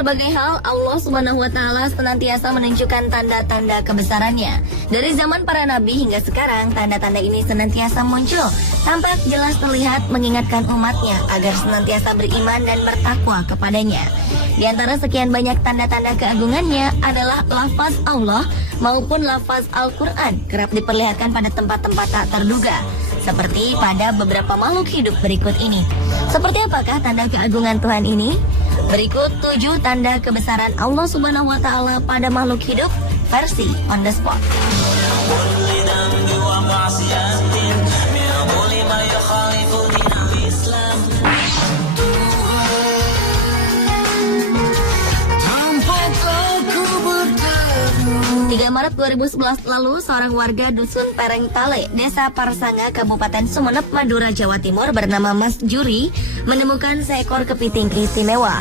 berbagai hal, Allah Subhanahu wa Ta'ala senantiasa menunjukkan tanda-tanda kebesarannya. Dari zaman para nabi hingga sekarang, tanda-tanda ini senantiasa muncul, tampak jelas terlihat mengingatkan umatnya agar senantiasa beriman dan bertakwa kepadanya. Di antara sekian banyak tanda-tanda keagungannya adalah lafaz Allah maupun lafaz Al-Quran kerap diperlihatkan pada tempat-tempat tak terduga, seperti pada beberapa makhluk hidup berikut ini. Seperti apakah tanda keagungan Tuhan ini? Berikut 7 tanda kebesaran Allah Subhanahu wa Ta'ala pada makhluk hidup versi on the spot. 3 Maret 2011 lalu, seorang warga Dusun Perengtale, Desa Parsanga, Kabupaten Sumeneb, Madura, Jawa Timur bernama Mas Juri menemukan seekor kepiting istimewa.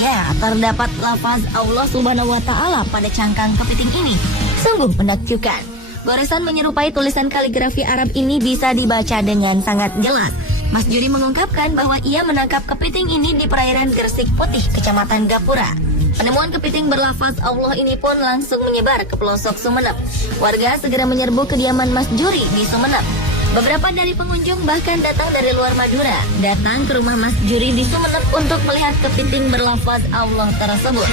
Ya, terdapat lafaz Allah Subhanahu wa Ta'ala pada cangkang kepiting ini. Sungguh menakjubkan. Goresan menyerupai tulisan kaligrafi Arab ini bisa dibaca dengan sangat jelas. Mas Juri mengungkapkan bahwa ia menangkap kepiting ini di perairan Gresik Putih, Kecamatan Gapura. Penemuan kepiting berlafaz Allah ini pun langsung menyebar ke pelosok Sumeneb. Warga segera menyerbu kediaman Mas Juri di Sumeneb. Beberapa dari pengunjung bahkan datang dari luar Madura, datang ke rumah Mas Juri di Sumeneb untuk melihat kepiting berlafaz Allah tersebut.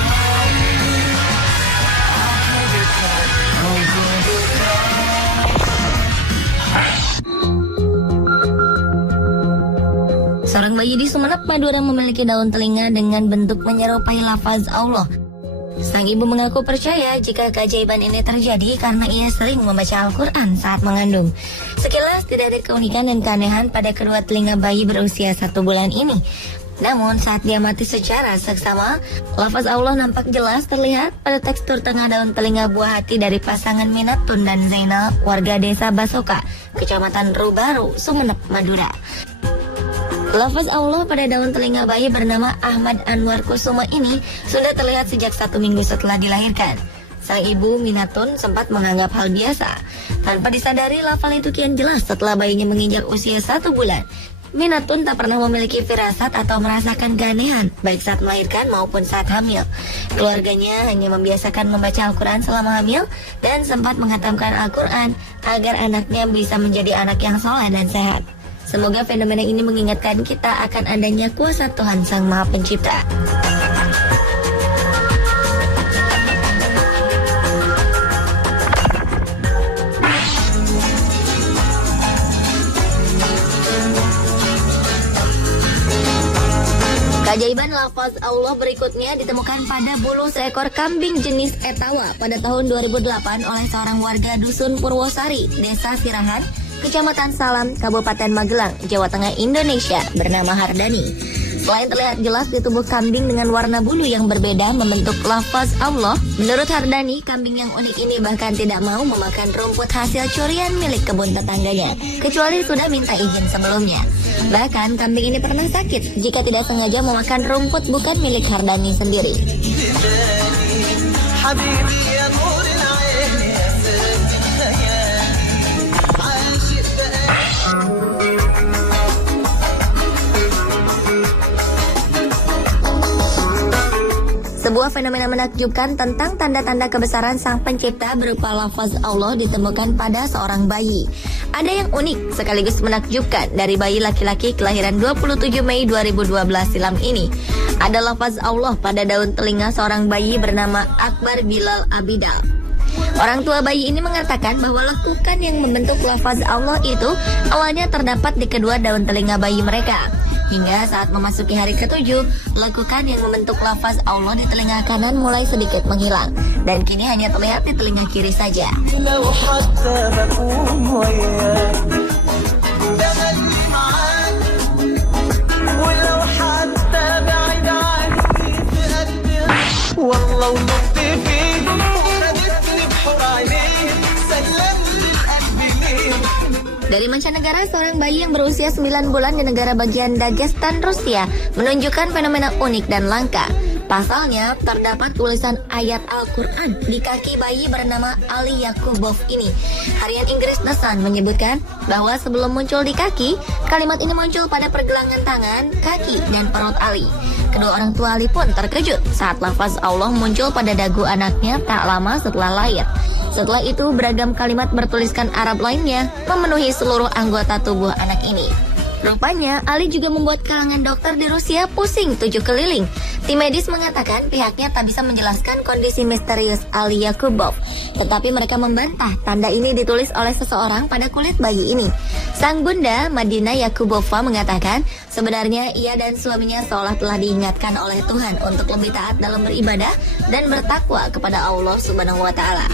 Seorang bayi di Sumeneb, Madura memiliki daun telinga dengan bentuk menyerupai lafaz Allah. Sang ibu mengaku percaya jika keajaiban ini terjadi karena ia sering membaca Al-Quran saat mengandung. Sekilas tidak ada keunikan dan keanehan pada kedua telinga bayi berusia 1 bulan ini. Namun saat diamati secara seksama, lafaz Allah nampak jelas terlihat pada tekstur tengah daun telinga buah hati dari pasangan Minatun dan Zainal, warga desa Basoka, Kecamatan Rubaru, Sumeneb, Madura. Lafaz Allah pada daun telinga bayi bernama Ahmad Anwar Kusuma ini sudah terlihat sejak 1 minggu setelah dilahirkan. Sang ibu Minatun sempat menganggap hal biasa. Tanpa disadari, lafal itu kian jelas setelah bayinya menginjak usia 1 bulan. Minatun tak pernah memiliki firasat atau merasakan keanehan, baik saat melahirkan maupun saat hamil. Keluarganya hanya membiasakan membaca Al-Quran selama hamil dan sempat menghatamkan Al-Quran agar anaknya bisa menjadi anak yang soleh dan sehat. Semoga fenomena ini mengingatkan kita akan adanya kuasa Tuhan Sang Maha Pencipta. Keajaiban lafaz Allah berikutnya ditemukan pada bulu seekor kambing jenis Etawa pada tahun 2008 oleh seorang warga Dusun Purwosari, Desa Sirahan, Kecamatan Salam, Kabupaten Magelang, Jawa Tengah, Indonesia, bernama Hardani. Selain terlihat jelas di tubuh kambing dengan warna bulu yang berbeda membentuk lafaz Allah, menurut Hardani, kambing yang unik ini bahkan tidak mau memakan rumput hasil curian milik kebun tetangganya, kecuali sudah minta izin sebelumnya. Bahkan kambing ini pernah sakit jika tidak sengaja memakan rumput bukan milik Hardani sendiri. Sebuah fenomena menakjubkan tentang tanda-tanda kebesaran Sang Pencipta berupa lafaz Allah ditemukan pada seorang bayi. Ada yang unik sekaligus menakjubkan dari bayi laki-laki kelahiran 27 Mei 2012 silam ini. Ada lafaz Allah pada daun telinga seorang bayi bernama Akbar Bilal Abidal. Orang tua bayi ini mengatakan bahwa lekukan yang membentuk lafaz Allah itu awalnya terdapat di kedua daun telinga bayi mereka. Hingga saat memasuki hari ke-7, lekukan yang membentuk lafaz Allah di telinga kanan mulai sedikit menghilang. Dan kini hanya terlihat di telinga kiri saja. Dari mancanegara, seorang bayi yang berusia 9 bulan di negara bagian Dagestan, Rusia menunjukkan fenomena unik dan langka. Pasalnya, terdapat tulisan ayat Al-Quran di kaki bayi bernama Ali Yakubov ini. Harian Inggris The Sun menyebutkan bahwa sebelum muncul di kaki, kalimat ini muncul pada pergelangan tangan, kaki, dan perut Ali. Kedua orang tua Ali pun terkejut saat lafaz Allah muncul pada dagu anaknya tak lama setelah lahir. Setelah itu, beragam kalimat bertuliskan Arab lainnya memenuhi seluruh anggota tubuh anak ini. Rupanya, Ali juga membuat kalangan dokter di Rusia pusing 7 keliling. Tim medis mengatakan pihaknya tak bisa menjelaskan kondisi misterius Ali Yakubov. Tetapi mereka membantah tanda ini ditulis oleh seseorang pada kulit bayi ini. Sang bunda, Madina Yakubova, mengatakan sebenarnya ia dan suaminya seolah telah diingatkan oleh Tuhan untuk lebih taat dalam beribadah dan bertakwa kepada Allah Subhanahu wa Ta'ala.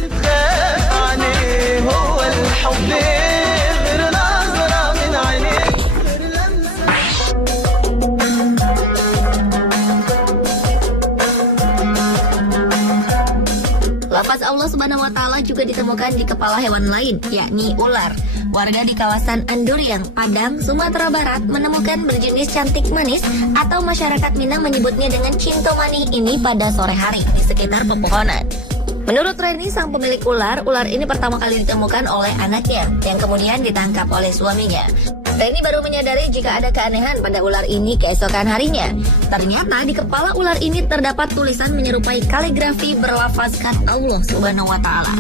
Lafaz Allah Subhanahu wa Ta'ala juga ditemukan di kepala hewan lain, yakni ular. Warga di kawasan Anduriang, Padang, Sumatera Barat menemukan berjenis cantik manis atau masyarakat Minang menyebutnya dengan cintomani ini pada sore hari di sekitar pepohonan. Menurut Reni, sang pemilik ular ini pertama kali ditemukan oleh anaknya yang kemudian ditangkap oleh suaminya. Reni baru menyadari jika ada keanehan pada ular ini keesokan harinya. Ternyata di kepala ular ini terdapat tulisan menyerupai kaligrafi berlafazkan Allah Subhanahu wa Ta'ala.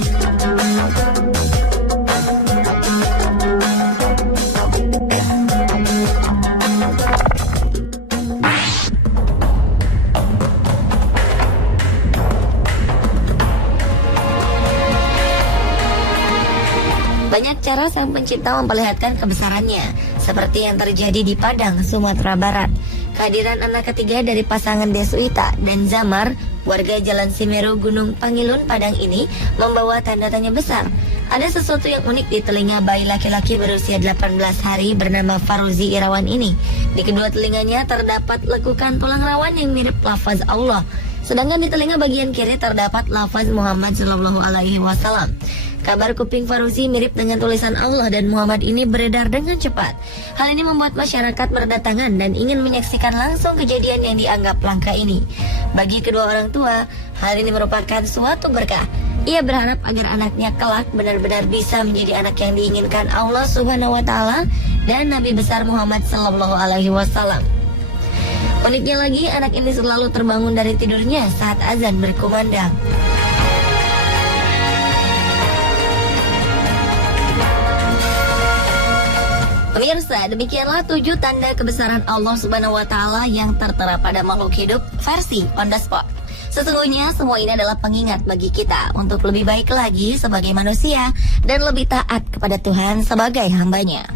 Banyak cara sang pencipta memperlihatkan kebesarannya, seperti yang terjadi di Padang, Sumatera Barat. Kehadiran anak ketiga dari pasangan Deswita dan Zamar, warga Jalan Simeru, Gunung Pangilun, Padang ini, membawa tanda tanya besar. Ada sesuatu yang unik di telinga bayi laki-laki berusia 18 hari bernama Faruzi Irawan ini. Di kedua telinganya terdapat lekukan tulang rawan yang mirip lafaz Allah. Sedangkan di telinga bagian kiri terdapat lafaz Muhammad Shallallahu Alaihi Wasallam. Kabar kuping Faruzi mirip dengan tulisan Allah dan Muhammad ini beredar dengan cepat. Hal ini membuat masyarakat berdatangan dan ingin menyaksikan langsung kejadian yang dianggap langka ini. Bagi kedua orang tua, hal ini merupakan suatu berkah. Ia berharap agar anaknya kelak benar-benar bisa menjadi anak yang diinginkan Allah Subhanahu wa Ta'ala dan Nabi besar Muhammad Sallallahu Alaihi Wasallam. Uniknya lagi, anak ini selalu terbangun dari tidurnya saat azan berkumandang. Pemirsa, demikianlah 7 tanda kebesaran Allah Subhanahu wa Ta'ala yang tertera pada makhluk hidup versi on the spot. Sesungguhnya semua ini adalah pengingat bagi kita untuk lebih baik lagi sebagai manusia dan lebih taat kepada Tuhan sebagai hambanya.